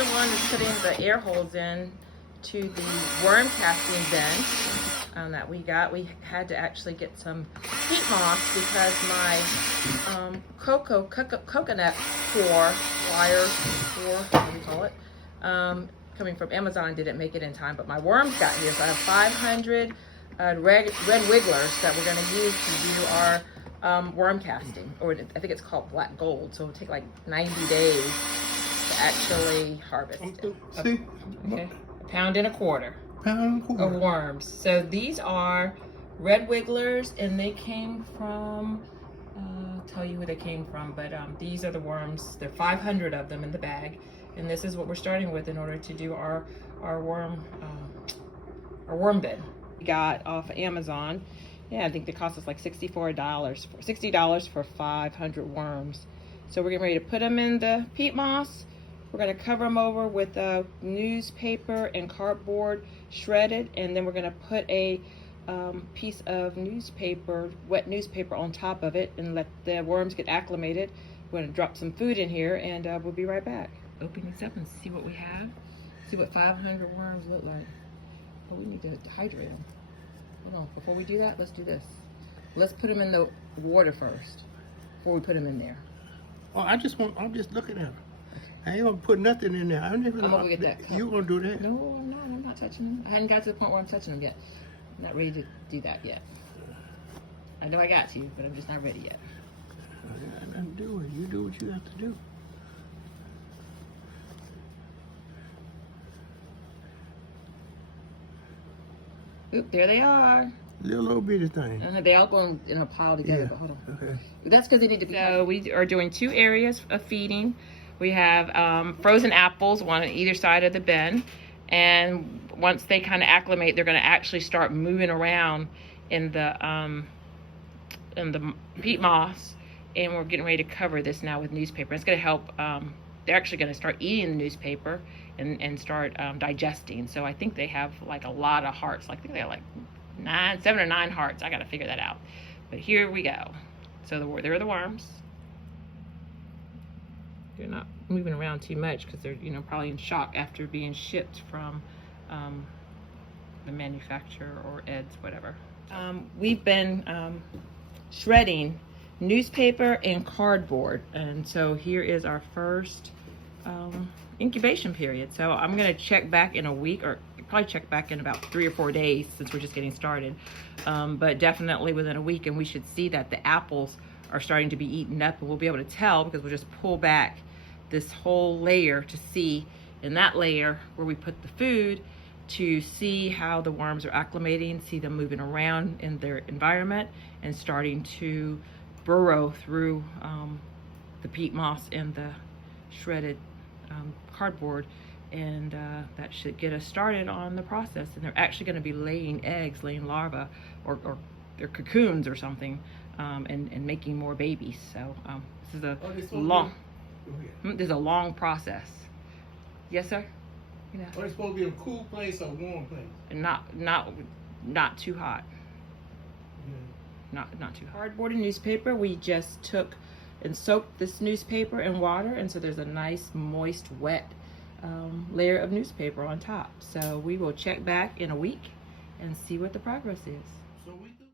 the one that's putting the air holes in to the worm casting bin that we got. We had to actually get some peat moss because my coconut core, wires, core, what do you call it, coming from Amazon didn't make it in time, but my worms got here. So I have 500 red wigglers that we're going to use to do our worm casting, or I think it's called black gold. So it'll take like 90 days to actually harvest it. See? Okay. £1.25 £1.25 of worms. So these are red wigglers, and they came from, I'll tell you where they came from, but these are the worms. There are 500 of them in the bag, and this is what we're starting with in order to do our worm bin. We got off of Amazon. Yeah, I think they cost us like $60 for 500 worms. So we're getting ready to put them in the peat moss. We're going to cover them over with newspaper and cardboard shredded, and then we're going to put a piece of newspaper, wet newspaper, on top of it and let the worms get acclimated. We're going to drop some food in here, and we'll be right back. Open these up and see what we have. See what 500 worms look like. But we need to hydrate them. Hold on, before we do that, let's do this. Let's put them in the water first before we put them in there. Oh, I'm just looking at them. I ain't gonna put nothing in there. I'm gonna go get that cup. You gonna do that? No, I'm not touching them. I hadn't got to the point where I'm touching them yet. I'm not ready to do that yet. I know I got to, but I'm just not ready yet. I'm doing. You do what you have to do. Oop, there they are. Little bitty thing. They all go in a pile together, but hold on. Okay. That's because they need to be. So we are doing 2 areas of feeding. We have frozen apples, one on either side of the bin. And once they kind of acclimate, they're going to actually start moving around in the peat moss. And we're getting ready to cover this now with newspaper. It's going to help. They're actually going to start eating the newspaper and start digesting. So I think they have like a lot of hearts. Like, I think they have like 7 or 9 hearts. I got to figure that out. But here we go. So there are the worms. They're not moving around too much because they're, probably in shock after being shipped from the manufacturer or Ed's, whatever. We've been shredding newspaper and cardboard, and so here is our first incubation period. So I'm gonna check back in a week, or probably check back in about 3 or 4 days since we're just getting started, but definitely within a week, and we should see that the apples are starting to be eaten up, and we'll be able to tell because we'll just pull back this whole layer to see in that layer where we put the food to see how the worms are acclimating, see them moving around in their environment and starting to burrow through the peat moss and the shredded cardboard, and that should get us started on the process. And they're actually going to be laying eggs, laying larvae, or they're cocoons or something, and making more babies. So this is a there's a long process. Yes, sir. Are they supposed to be in a cool place or a warm place? And not too hot. Not too hot. Cardboard and newspaper. We just took and soaked this newspaper in water, and so there's a nice moist, wet layer of newspaper on top. So we will check back in a week and see what the progress is. So we do.